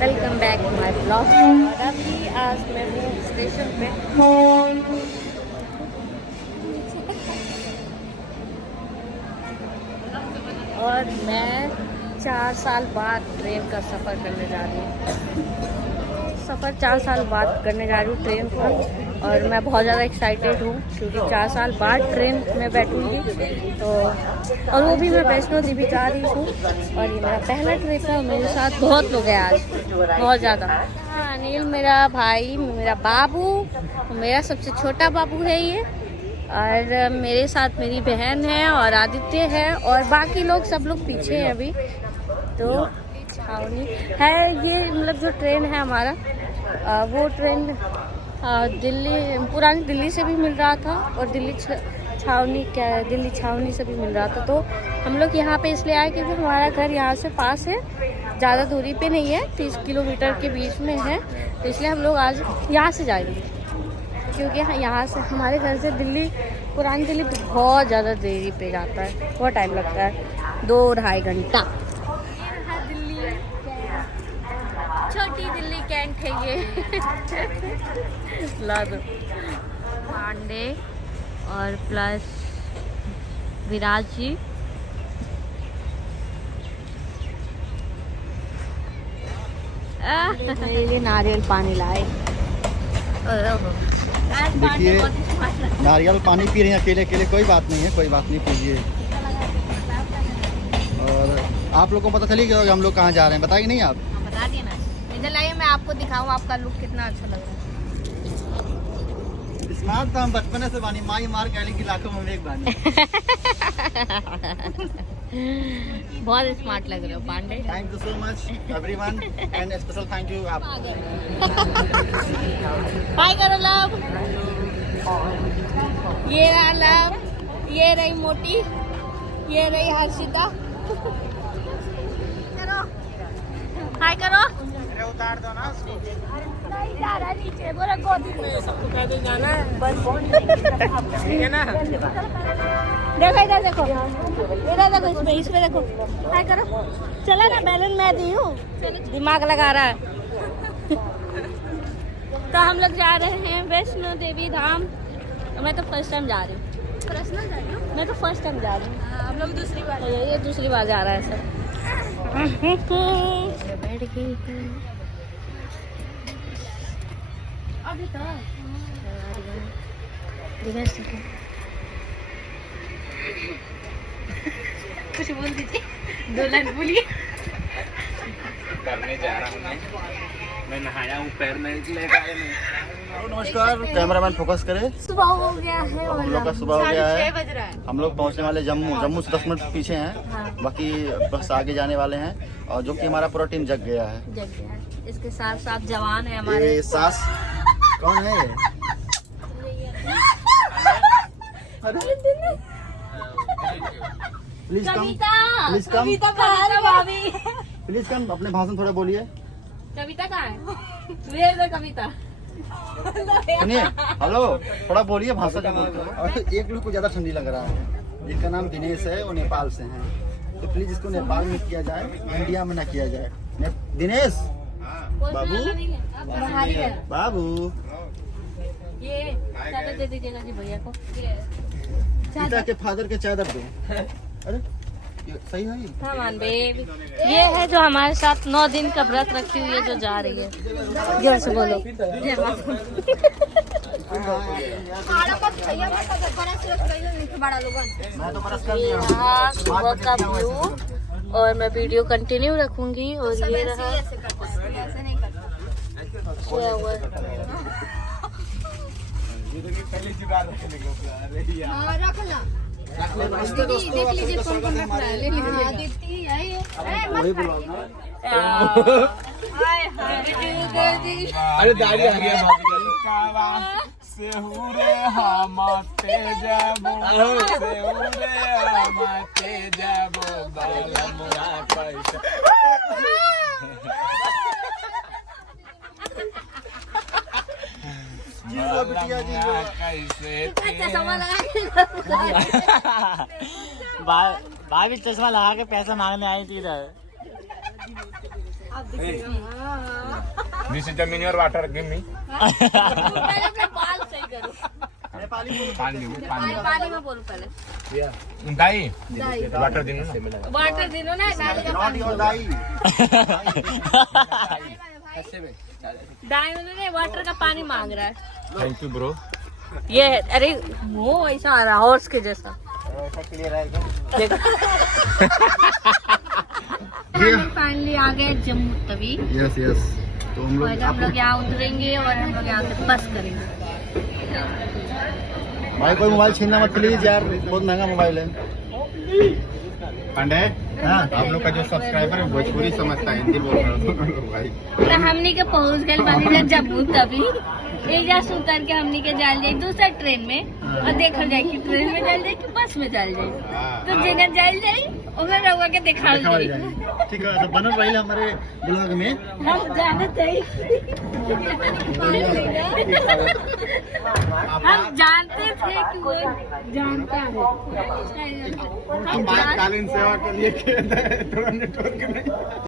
Welcome back to my blog. और अभी आज मैं हूँ स्टेशन पे। और मैं 4 साल बाद ट्रेन का सफ़र करने जा रही हूँ। सफ़र 4 साल बाद करने जा रही हूँ ट्रेन का। और मैं बहुत ज़्यादा एक्साइटेड हूँ क्योंकि 4 साल बाद ट्रेन में बैठूँगी। तो और वो भी मैं वैष्णो देवी जा रही हूँ। और ये मेरा पहला ट्रिप है। मेरे साथ बहुत लोग हैं आज, बहुत ज़्यादा। अनिल मेरा भाई, मेरा बाबू, मेरा सबसे छोटा बाबू है ये। और मेरे साथ मेरी बहन है और आदित्य है और बाकी लोग सब लोग पीछे हैं अभी। तो छावनी है ये, मतलब जो ट्रेन है हमारा, वो ट्रेन दिल्ली, पुरानी दिल्ली से भी मिल रहा था और दिल्ली छावनी से भी मिल रहा था। तो हम लोग यहाँ पे इसलिए आए क्योंकि हमारा घर यहाँ से पास है, ज़्यादा दूरी पे नहीं है, 30 किलोमीटर के बीच में है। तो इसलिए हम लोग आज यहाँ से जाएंगे क्योंकि यहाँ से हमारे घर से दिल्ली, पुरानी दिल्ली बहुत ज़्यादा देरी पे जाता है, बहुत टाइम लगता है, 2-2.5 घंटा। छोटी दिल्ली कैंट है ये। ला दो पांडे और प्लस विराज जी। ये नारियल पानी लाए। देखिए नारियल पानी पी रहे हैं अकेले अकेले, कोई बात नहीं है, कोई बात नहीं, पीजिए। और आप लोग को पता चली गया होगा हम लोग कहाँ जा रहे हैं, बताइए नहीं आप? बता दिए ना, इधर लाइए, मैं आपको दिखाऊं आपका लुक कितना अच्छा लग रहा है। स्मार्ट था हम बचपन से बानी, माई मार कैली की लाखों में एक बानी। बहुत स्मार्ट लग रहे हो Pandey. Thank you so much everyone and special thank you आप। हाय करो लव। ये रहा लव, ये रही मोटी, ये रही हर्षिता। करो हाय करो। उतार दो ना उसको। नहीं जा रहा नीचे, बोला गोदी में सबको कह दे जाना है बस। ठीक है ना, देखो इधर देखो, इधर देखो, इसमें देखो, हाय करो। चला ना, बैलून मैं दी हूँ, दिमाग लगा रहा है। तो हम लोग जा रहे हैं वैष्णो देवी धाम। मैं तो फर्स्ट टाइम जा रही हूँ। मैं तो फर्स्ट टाइम जा रही हूँ। हम लोग दूसरी बार, ये दूसरी बार जा रहा है सर। बैठ गई अभी तो कुछ बोल दीजिए, 2 लाइन बोलिए। करने जा रहा हूँ मैं नहाया हूँ, पैर में नमस्कार, कैमरामैन फोकस करे। सुबह हो गया है, हम लोग का सुबह हो गया है। 6 बज रहा है। हम लोग पहुंचने वाले जम्मू से 10 मिनट पीछे हैं। हाँ। बाकी बस आगे जाने वाले हैं और जो कि हमारा पूरा टीम जग गया है। जग गया है। इसके साथ साथ जवान है हमारे। ये सास कौन है ये? अरे प्लीज कम, प्लीज कम, कविता बाहर भाभी। प्लीज कम, अपने भाषण थोड़ा बोलिए। कविता कहाँ है? वेयर द कविता। सुनिए, हेलो, थोड़ा बोलिए भाषा जो बोलते हो। और एक लोग को ज्यादा ठंडी लग रहा है, जिसका नाम दिनेश है, वो नेपाल से हैं। तो प्लीज इसको नेपाल में किया जाए, इंडिया में ना किया जाए। दिनेश बाबू, बाबू ये चादर दे दीजिएगा जी भैया को। पिता के फादर के चादर दो। अरे ये सही है ये? हाँ मान बेबी। ये है जो हमारे साथ 9 दिन का व्रत रखी हुई है, जो जा रही है। जोर से बोलो। मैं तो बरस कर दिया हूँ। यहाँ सुबह का व्यू, और मैं वीडियो कंटिन्यू रखूंगी। और ये रहा सोया हुआ है। अरे दाढ़ी आ गया सेहुरे हमाते जाबो, सेहुरे हमाते जाबो, बालमुआ पैसा। भाभी चश्मा लगा के पैसा मांगने आई थी इधर। This is the mineral water give me पहले अपने बाल सही करो। नेपाली बोलो। पानी पानी पानी में बोलो पहले। दाई वाटर दिन ना वाटर दिनो ना, नाली का नॉट पानी। योर दाई। दाई उन्होंने वाटर का पानी मांग रहा है। थैंक यू ब्रो ये है, अरे वो ऐसा आ रहा हॉर्स के जैसा। ऐसा क्लियर आएगा। देखो फाइनली आ गए जम्मू तवी। Yes yes. तो हम और हम लोग यहाँ उतरेंगे और हम लोग यहाँ से बस करेंगे। भाई कोई मोबाइल छीनना मत प्लीज यार, बहुत महंगा मोबाइल है। पांडे हाँ आप लोग का जो सब्सक्राइबर है भोजपुरी समझता है, हिंदी बोल रहा हूँ भाई। तो हमनी के पहुँच गए बानी जम्मू तभी। एजा से उतर के हमनी के जाल जाए दूसरा ट्रेन में और देखल जाए कि ट्रेन में जाल जाए कि बस में जाल जाए। तो जिन्हें जाल जाए उन्हें रहुआ के दिखा जाए। ठीक है, तो बनल रही हमारे ब्लॉग में। हम जानते ही हम जानते थे कि वो जानता है। हम आपातकालीन सेवा के लिए थोड़ा नेटवर्क नहीं